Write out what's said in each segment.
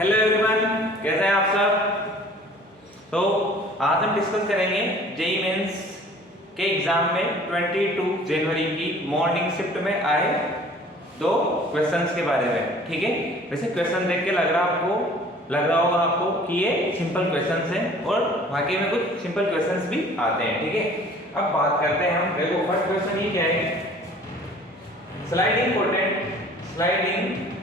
Hello everyone, कैसे हैं आप सब। तो आज हम डिस्कस करेंगे जेईई मेंस के एग्जाम में 22 जनवरी की मॉर्निंग शिफ्ट में आए दो क्वेश्चंस के बारे में। ठीक है, वैसे क्वेश्चन देख के लग रहा होगा आपको कि ये सिंपल क्वेश्चंस हैं और वाकई में कुछ सिंपल क्वेश्चंस भी आते हैं। ठीक है, अब बात करते हैं हम। देखो फर्स्ट क्वेश्चन ये क्या है, sliding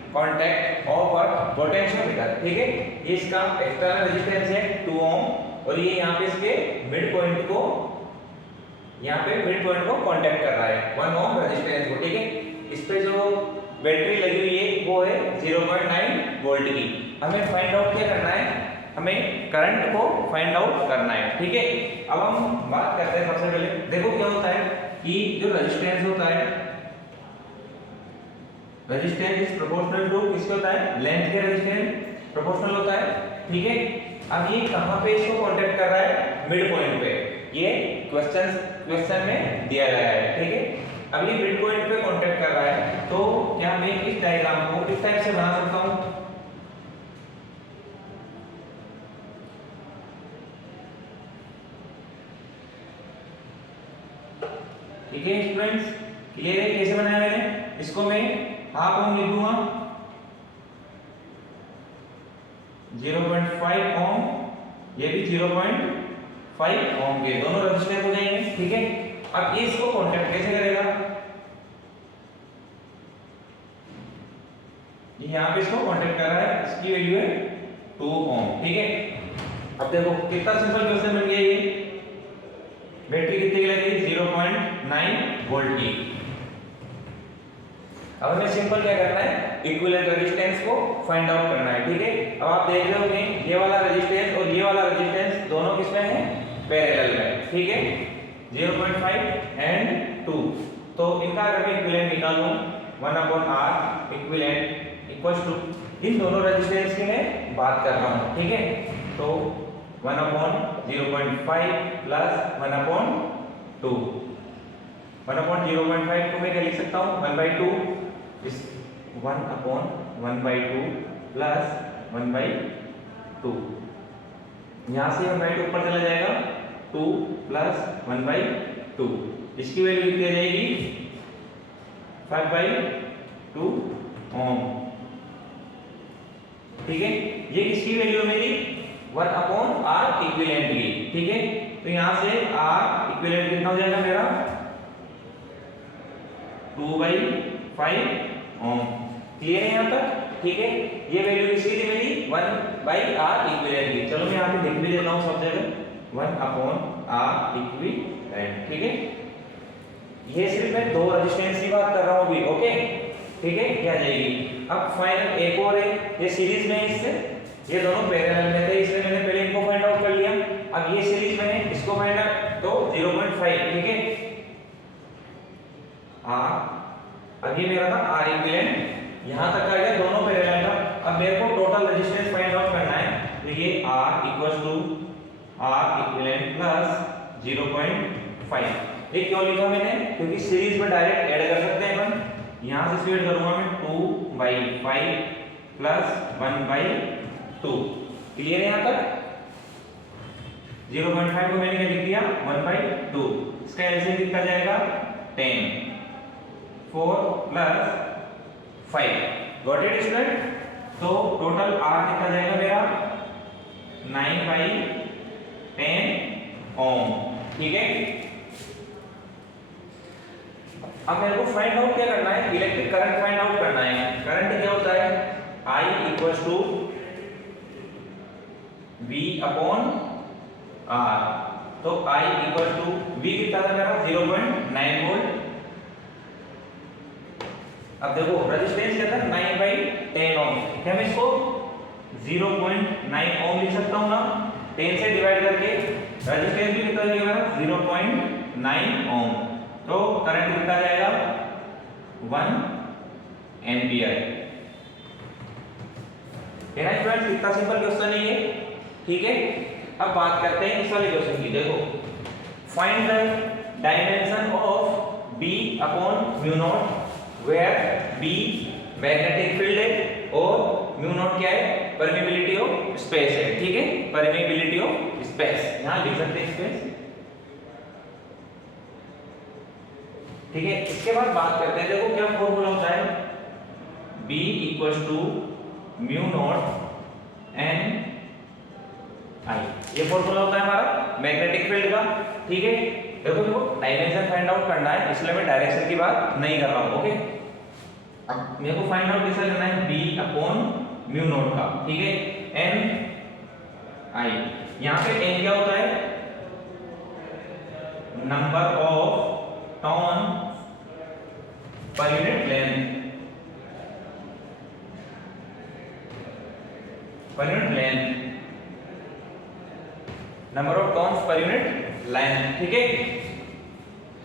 contact of a potentiometer. ठीक है, ये इसका एक्सटर्नल रेजिस्टेंस है 2 ओम और ये यहाँ पे इसके मिड पॉइंट को कांटेक्ट कर रहा है 1 ओम रेजिस्टेंस को। ठीक है, इस पे जो बैटरी लगी हुई है वो है 0.9 वोल्ट की। हमें फाइंड आउट क्या करना है, हमें करंट को फाइंड आउट करना है। ठीक है, अब हम बात करते हैं सबसे पहले। देखो क्या होता है कि जो रेजिस्टेंस होता है, रेजिस्टेंस इज प्रोपोर्शनल टू किसके होता है, लेंथ के रेजिस्टेंस प्रोपोर्शनल होता है। ठीक है, अब ये कहां पे इसको कांटेक्ट कर रहा है, मिड पॉइंट पे। ये क्वेश्चन में दिया गया है। ठीक है, अब ये मिड पॉइंट पे कांटेक्ट कर रहा है, तो क्या मैं इस डायग्राम को इस टाइप से बना सकता हूं। ठीक है स्टूडेंट्स, क्लियर है कैसे बनाया मैंने इसको। मैं हाफ ओम लिख दूंगा, 0.5 ओम, ये भी 0.5 ओम के दोनों रेजिस्टेंस हो जाएंगे। ठीक है, अब ये इसको कांटेक्ट कैसे करेगा, ये यहाँ पे इसको कांटेक्ट कर रहा है, इसकी वैल्यू है 2 ओम। ठीक है, अब देखो कितना सिंपल क्वेश्चन बन गया ये। बैटरी कितनी की लगेगी, 0.9 वोल्ट की। अब हमें सिंपल क्या करना है, इक्विवेलेंट रेजिस्टेंस को फाइंड आउट करना है। ठीक है, अब आप देख रहे होंगे ये वाला रेजिस्टेंस और ये वाला रेजिस्टेंस दोनों किसमें है, पैरेलल में। ठीक है, 0.5 एंड 2, तो इनका अगर मैं इक्विवेलेंट निकालूं 1/R इक्विवेलेंट इक्वल्स टू, इन दोनों रेजिस्टेंस की मैं बात कर रहा हूं। ठीक है, तो 1/0.5 प्लस 1/2, 1/0.5 को मैं क्या लिख सकता हूं, 1/2, इस 1/1/2 प्लस 1/2, यहां से 1/2 ऊपर चला जाएगा, 2 प्लस 1/2, इसकी वैल्यू कितनी आ जाएगी, 5/2 ओम। ठीक है, ये किसकी वैल्यू मेरी 1/R इक्विवेलेंट की। ठीक है, तो यहां से R इक्विवेलेंट कितना हो जाएगा मेरा, 2/5 ओम। क्लियर है यहां तक। ठीक है, ये वैल्यू किसकी थी मेरी, 1/R इक्विवेलेंट की। चलो मैं यहां पे लिख भी देता हूं सब जगह 1/R इक्विवेलेंट। ठीक है, ये सिर्फ मैं दो रेजिस्टेंस की बात कर रहा हूं अभी। ओके, ठीक है, क्या जाएगी। अब फाइनल एक और है, ये सीरीज में इससे, ये दोनों पैरेलल में थे इसलिए मैंने पहले इनको फाइंड आउट कर लिया। अब ये सीरीज में है, इसको फाइंड आउट, तो 0.5। ठीक है, अब ये मेरा था R इक्विवेलेंट, यहां तक आ गया, दोनों पैरेलल था। अब मेरे को टोटल रेजिस्टेंस फाइंड आउट करना है, तो ये R equals to R equivalent plus 0.5। ये क्यों लिखा मैंने, क्योंकि सीरीज में डायरेक्ट ऐड कर सकते हैं अपन। यहां से ऐड करूंगा मैं 2/5 प्लस 1/2। क्लियर है यहां तक। 0.5 को मैंने क्या लिख दिया, 1/2, इसका एलसीएम कितना जाएगा, 10, 4 प्लस 5। Got it student. तो टोटल R कितना जाएगा मेरा, 9/10 ओम। ठीक है, अब मेरे को फाइंड आउट क्या करना है, इलेक्ट्रिक करंट फाइंड आउट करना है। करंट क्या होता है, I इक्वल्स टू V/R। तो I इक्वल्स टू V कितना था मेरा, 0.9 वोल्ट। अब देखो रेजिस्टेंस क्या था, 9/10 ओम। क्या मैं इसको 0.9 ओम लिख सकता हूं ना, 10 से डिवाइड करके। रेजिस्टेंस भी कितना जाएगा मेरा, 0.9 ओम। तो करंट कितना जाएगा, 1 एम्पियर। है ना फ्रेंड्स, कितना सिंपल क्वेश्चन है ये। ठीक है, अब बात करते हैं इस वाले क्वेश्चन की। देखो, find the dimension of B/μ0 where B magnetic field है और म्यू नॉट क्या है, परमेबिलिटी ऑफ स्पेस है, ठीक है, परमेबिलिटी ऑफ स्पेस, यहां लिख सकते हैं स्पेस, ठीक है। इसके बाद बात करते हैं, देखो क्या फॉर्मूला होता है, B equals to mu naught N I, ये फॉर्मूला होता है हमारा मैग्नेटिक फील्ड का, ठीक है। देखो डायमेंशन फाइंड आउट करना है, इसलिए मैं डायरेक्शन की बात नहीं कर रहा हूं, ओके। अब मेरे को फाइंड आउट कैसे करना है, B अपॉन म्यू नॉट का, ठीक है, एन आई, यहां पे एन क्या होता है, number of turn per unit length, per unit length, number of turns per unit length, ठीक है।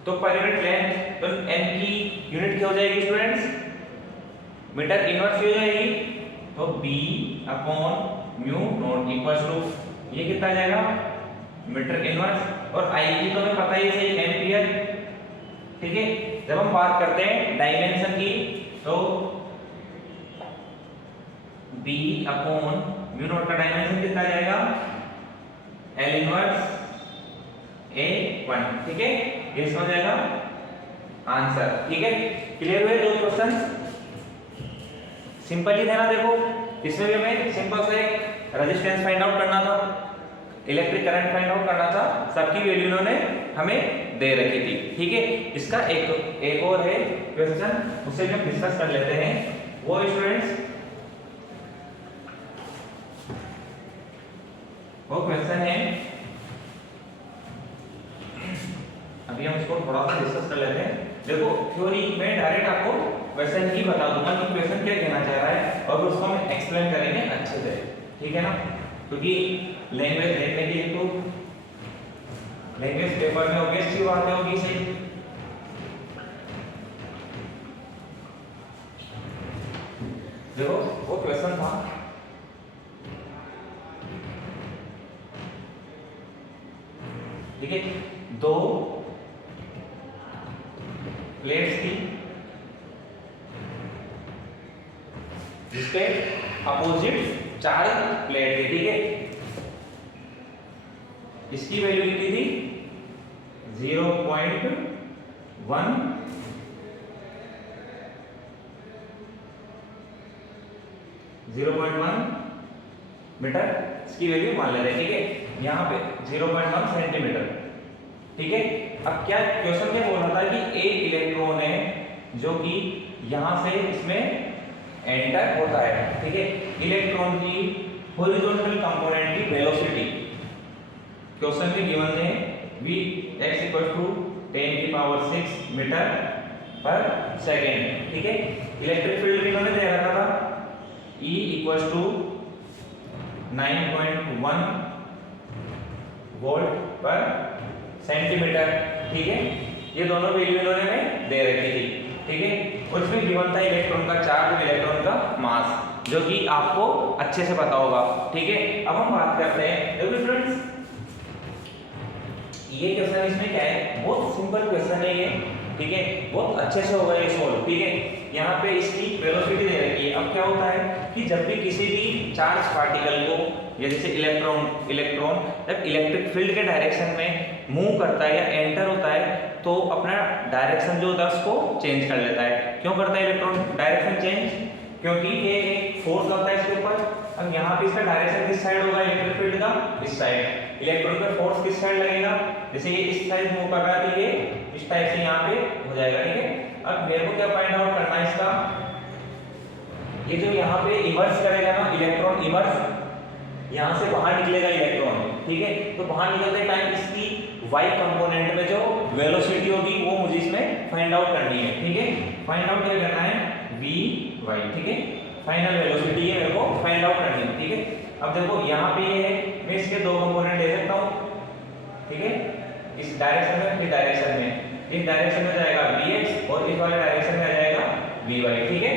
तो पर यूनिट लेंथ, तो n की यूनिट क्या हो जाएगी स्टूडेंट्स, मीटर इनवर्स हो जाएगी, तो b upon mu nought equals to ये कितना आ जाएगा, मीटर इनवर्स, और i की तो हमें पता ही है सही, एम्पियर, ठीक है। जब हम बात करते हैं डायमेंशन की, तो b अपॉन म्यू नॉट का डायमेंशन कितना आ जाएगा, L इनवर्स A1, ठीक है, ये समझ जाएगा आंसर, ठीक है। क्लियर हुए दो क्वेश्चन, सिंपल ही था ना। देखो इसमें भी हमें सिंपल से रेजिस्टेंस फाइंड आउट करना था, इलेक्ट्रिक करंट फाइंड आउट करना था, सबकी वैल्यू इन्होंने हमें दे रखी थी, ठीक है। इसका एक और है क्वेश्चन, उससे हम डिस्कस कर लेते हैं, वो स्टूडेंट्स वो क्वेश्चन है, अभी हम इसको थोड़ा सा डिस्कस कर लेते हैं। देखो थ्योरी में डायरेक्ट आपको क्वेश्चन ही बता दूंगा कि क्वेश्चन क्या कहना चाह रहा है, और उसको हम एक्सप्लेन करेंगे अच्छे से, ठीक है ना, क्योंकि लैंग्वेज देखने के लिए तो लैंग्वेज पेपर में ऑब्वियस सी बात होगी सही। देखो वो क्वेश्चन था, ठीक है, दो प्लेट्स थी जिसपे अपोजिट चार प्लेट थी, ठीक है। इसकी वैल्यू कितनी थी 0.1 मीटर, इसकी वैल्यू मान लेते हैं, ठीक है, यहाँ पे 0.1 सेंटीमीटर, ठीक है। अब क्या क्वेश्चन में बोल रहा था कि एक इलेक्ट्रॉन है जो कि यहां से इसमें एंटर होता है, ठीक है। इलेक्ट्रॉन की हॉरिजॉन्टल कंपोनेंट की वेलोसिटी क्वेश्चन में गिवन है v x = 10⁶ मीटर पर सेकेंड, ठीक है। इलेक्ट्रिक फील्ड भी मैंने दे रखा था E = 9.1 वोल्ट पर सेंटीमीटर, ठीक है। ये दोनों वैल्यू इन्होंने हमें दे रखी थी, ठीक है। और इसमें गिवन था इलेक्ट्रॉन का चार्ज और इलेक्ट्रॉन का मास, जो कि आपको अच्छे से पता होगा, ठीक है। अब हम बात करते हैं, देखो स्टूडेंट्स ये क्वेश्चन इसमें क्या है, बहुत सिंपल क्वेश्चन है ये, ठीक है, बहुत अच्छे से होगा ये सॉल्व, ठीक है। यहाँ पे इसकी वेलोसिटी दे रखी है। अब क्या होता है कि जब भी किसी भी चार्ज पार्टिकल को, या जैसे इलेक्ट्रॉन जब इलेक्ट्रिक फील्ड के डायरेक्शन में मूव करता है या एंटर होता है, तो अपना डायरेक्शन जो होता है उसको चेंज कर लेता है। क्यों करता है इलेक्ट्रॉन डायरेक्शन चेंज, क्योंकि ये एक फोर्स लगता है इसके ऊपर। अब यहाँ पे इसका डायरेक्शन किस साइड होगा, इलेक्ट्रिक फील्ड का इस साइड, इलेक्ट्रॉन का फोर्स किस साइड लगेगा, जैसे ये इस साइड मूव कर रहा है तो ये इस टाइप से यहाँ पे हो जाएगा, ठीक है। अब मेरे को क्या फाइंड आउट करना है इसका, ये जो यहाँ पे इमर्स करेगा ना इलेक्ट्रॉन, इमर्स यहाँ से बाहर निकलेगा इलेक्ट्रॉन, ठीक है। तो बाहर निकलते टाइम इसकी y कंपोनेंट में जो वेलोसिटी होगी वो मुझे इसमें फाइंड आउट करनी है, ठीक है। फाइंड आउट क्या करना है vy, ठीक है, फाइनल वेलोसिटी है मेरे को फाइंड आउट करनी है, ठीक है। अब देखो यहाँ पे ये है, मैं इसके दो कंपोनेंट ले सकता हूँ, ठीक है, इस डायरेक्शन में, इस डायरेक्शन में, इस डायरेक्शन में जाएगा vx और इस वाले डायरेक्शन में आ जाएगा vy, ठीक है।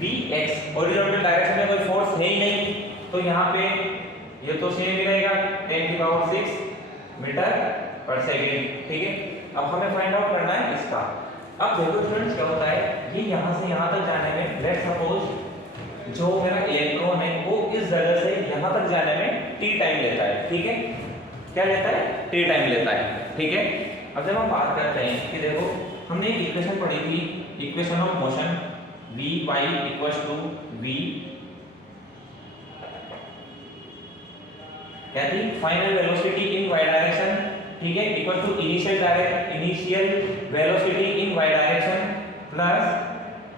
vx हॉरिजॉन्टल डायरेक्शन में कोई फोर्स है ही नहीं, तो यहाँ पे ये तो सेम ही रहेगा 10⁶ मीटर पर सेकेंड, ठीक है। अब हमें फाइंड आउट करना है इसका। अब देखो स्टूडेंट्स क्या होता है, ये यहाँ से यहाँ तक जाने में लेट्स सपोज जो मेरा इलेक्ट्रॉन है वो इस जगह से यहाँ तक जाने में t टाइम लेता है, ठीक है, क्या लेता है, t टाइम लेता है, ठीक है। अब जब हम बात करते हैं कि देखो हमने एक इक्वेशन पढ़ी थी, equation of motion v y equals to v क्या थी, final velocity in y direction, ठीक है, equal to initial velocity in y direction plus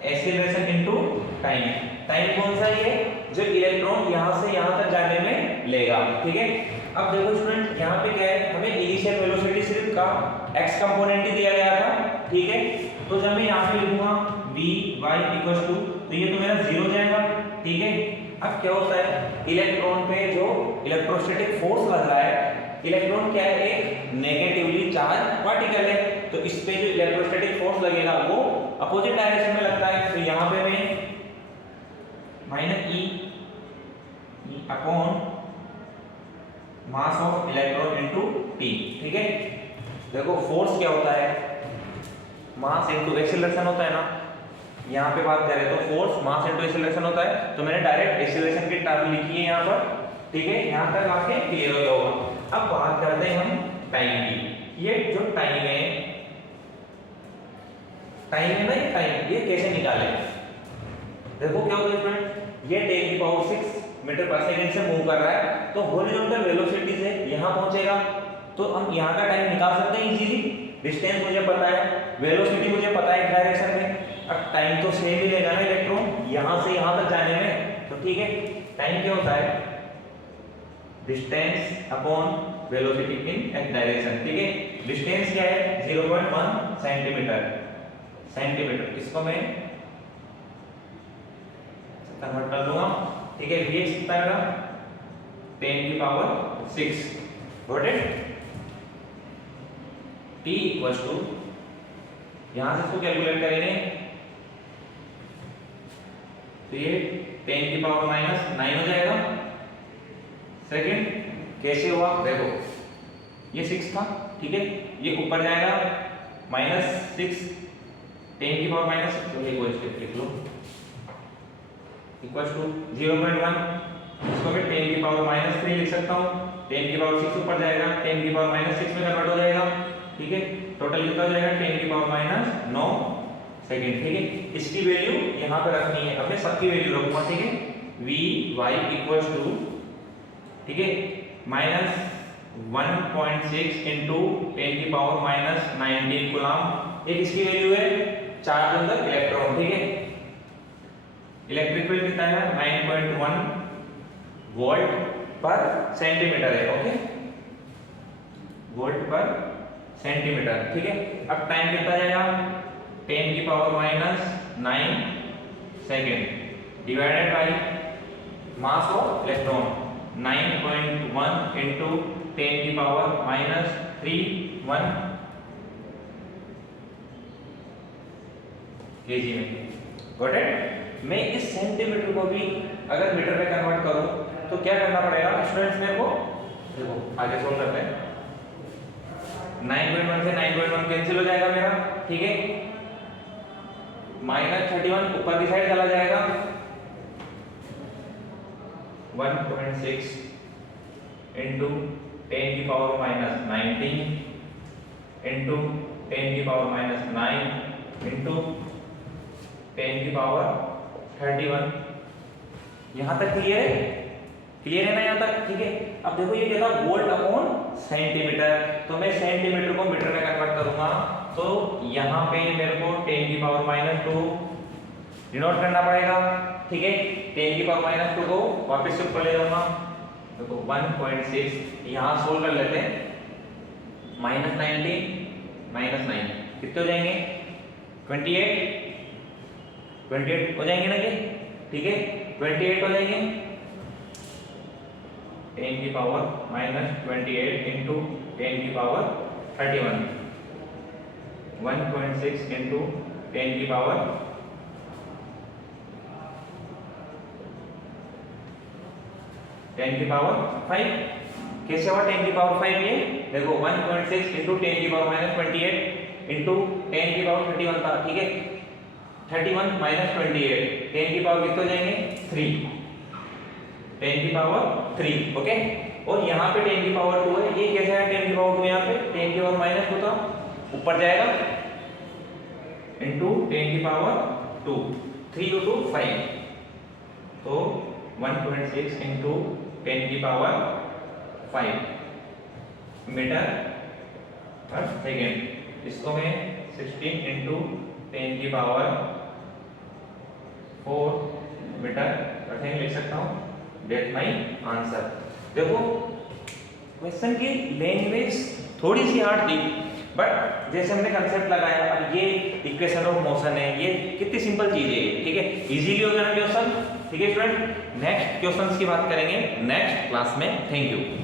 acceleration into time. Time कौन सा है, जो इलेक्ट्रॉन यहां से यहां तक जाने में लेगा, ठीक है। अब देखो स्टूडेंट यहाँ पे क्या है, हमें इनिशियल वेलोसिटी सिर्फ का x कंपोनेंट ही दिया गया था, ठीक है। तो जब मैं यहाँ पे लिखूंगा v y इक्वल्स टू, तो ये तो मेरा 0 जाएगा, ठीक है। अब क्या होता है, इलेक्ट्रॉन पे जो इलेक्ट्रोस्टैटिक फोर्स लग रहा है, इलेक्ट्रॉन क्या है, एक नेगेटिवली चार्ज पार्टिकल है, तो इस पे जो इलेक्ट्रोस्टैटिक फोर्स लगेगा वो अपोजिट डायरेक्शन में लगता है। तो यहाँ पे मैं minus E upon mass of electron into T, ठीक है। देखो फोर्स क्या होता है, मास इनटू एक्सीलरेशन होता है ना, यहाँ पे बात करें तो फोर्स मास इनटू एक्सीलरेशन होता है, तो मैंने डायरेक्ट एक्सीलरेशन की टर्म लिखी है यहाँ पर, ठीक है। यहाँ तक आपके क्लियर हो गया होगा। अब बात करते हैं हम टाइम की। ये जो टाइम है ना, ये कैसे निकाले, देखो क्या होता है फ्रेंड, ये 10 की पावर 6 मीटर पर सेकंड से मूव कर रहा है, तो हॉरिजॉन्टल वेलोसिटी से यहाँ पहुंचेगा, तो हम यहाँ का टाइम निकाल सकते हैं इजीली। डिस्टेंस मुझे पता है, वेलोसिटी मुझे पता है डायरेक्शन में, अब टाइम तो सेम ही लेगा ना इलेक्ट्रॉन यहाँ से यहाँ तक जाने में, तो ठीक है। टाइम क्या होता है, डिस्टेंस अपॉन वेलोसिटी इन एक्स डायरेक्शन, ठीक है। डिस्टेंस क्या है, 0.1 सेंटीमीटर, इसको मैं कन्वर्ट कर लूंगा, ठीक है। ये कितना है, 10 की power 6, got it. t equals to, यहां से इसको कैलकुलेट करेंगे, तो ये 10 की पावर माइनस 9 हो जाएगा। सेकंड कैसे हुआ, देखो ये 6 था, ठीक है, ये ऊपर जाएगा -6, 10 की पावर -6, तो ये कोई स्टेप लिख लो, इक्वल्स टू 0.1, इसको मैं 10 की पावर -3 लिख सकता हूँ, 10 की पावर 6 ऊपर जाएगा, 10 की पावर -6 में कन्वर्ट हो जाएगा, ठीक है। टोटल कितना हो जाएगा, 10 की पावर -9 सेकंड, ठीक है। इसकी वैल्यू यहाँ पे रखनी है, अब मैं सबकी वैल्यू रखूंगा, ठीक है। v y इक्वल्स टू, ठीक है, -1.6 इंटू 10 की पावर -19 कूलम, एक इसकी वैल्यू है, चार्ज अंदर इलेक्ट्रॉन, ठीक है। इलेक्ट्रिक फील्ड कितना है, 9.1 वोल्ट पर सेंटीमीटर है, ओके, वोल्ट पर सेंटीमीटर, ठीक है। अब टाइम कितना जाएगा, 10 की power -9 second divided by mass of electron 9.1 into 10 की पावर -31 केजी में, गॉट इट। मैं इस सेंटीमीटर को भी अगर मीटर में कन्वर्ट करूं तो क्या करना पड़ेगा स्टूडेंट्स मेरे को, देखो आगे सोल्व करते हैं। 9.1 से 9.1 कैंसिल हो जाएगा मेरा, ठीक है। -31 ऊपर की साइड चला जाएगा, 1.6 इंटू 10 की पावर -19 इंटू 10 की पावर -9 इंटू 10 की पावर 31। यहाँ तक क्लियर है, क्लियर है ना यहाँ तक, ठीक है। अब देखो ये क्या था, वोल्ट अपॉन सेंटीमीटर, तो मैं सेंटीमीटर को मीटर में कन्वर्ट करूंगा, तो यहाँ पे मेरे को 10 की पावर -2 डिनोट करना पड़ेगा, ठीक है। 10 की पावर -2 को वापस से ऊपर ले जाऊंगा, देखो 1.6, यहाँ सोल्व कर लेते हैं, -19 -9 कितने हो जाएंगे, 28 हो जाएंगे ना ये, ठीक है, 28 हो जाएंगे। 10 की पावर -28 इंटू 10 की पावर 31, 1.6 इंटू 10 की पावर 5। कैसे हुआ 10 की पावर 5, ये देखो 1.6 इंटू 10 की पावर -28 इंटू 10 की पावर 31 था, ठीक है। 31 -28 10 की पावर कितना जाएंगे 3, 10 की पावर 3, ओके। और यहाँ पे 10 की पावर 2 है, ये कैसा है 10 की पावर 2, यहाँ पे 10 की पावर माइनस होता ऊपर जाएगा इनटू 10 की पावर 2, 3 टू 5, तो 126 इनटू 10 की पावर 5 मीटर पर सेकेंड। इसको मैं 16 इनटू 10 की पावर 4 मीटर पर सेकेंड लिख सकता हूँ। That my answer. देखो क्वेश्चन की लैंग्वेज थोड़ी सी हार्ड थी, बट जैसे हमने कंसेप्ट लगाया, अब ये इक्वेशन ऑफ मोशन है, ये कितनी सिंपल चीज है, ठीक है, इजीली हो गया ना क्वेश्चन, ठीक है स्टूडेंट। नेक्स्ट क्वेश्चंस की बात करेंगे नेक्स्ट क्लास में। Thank you.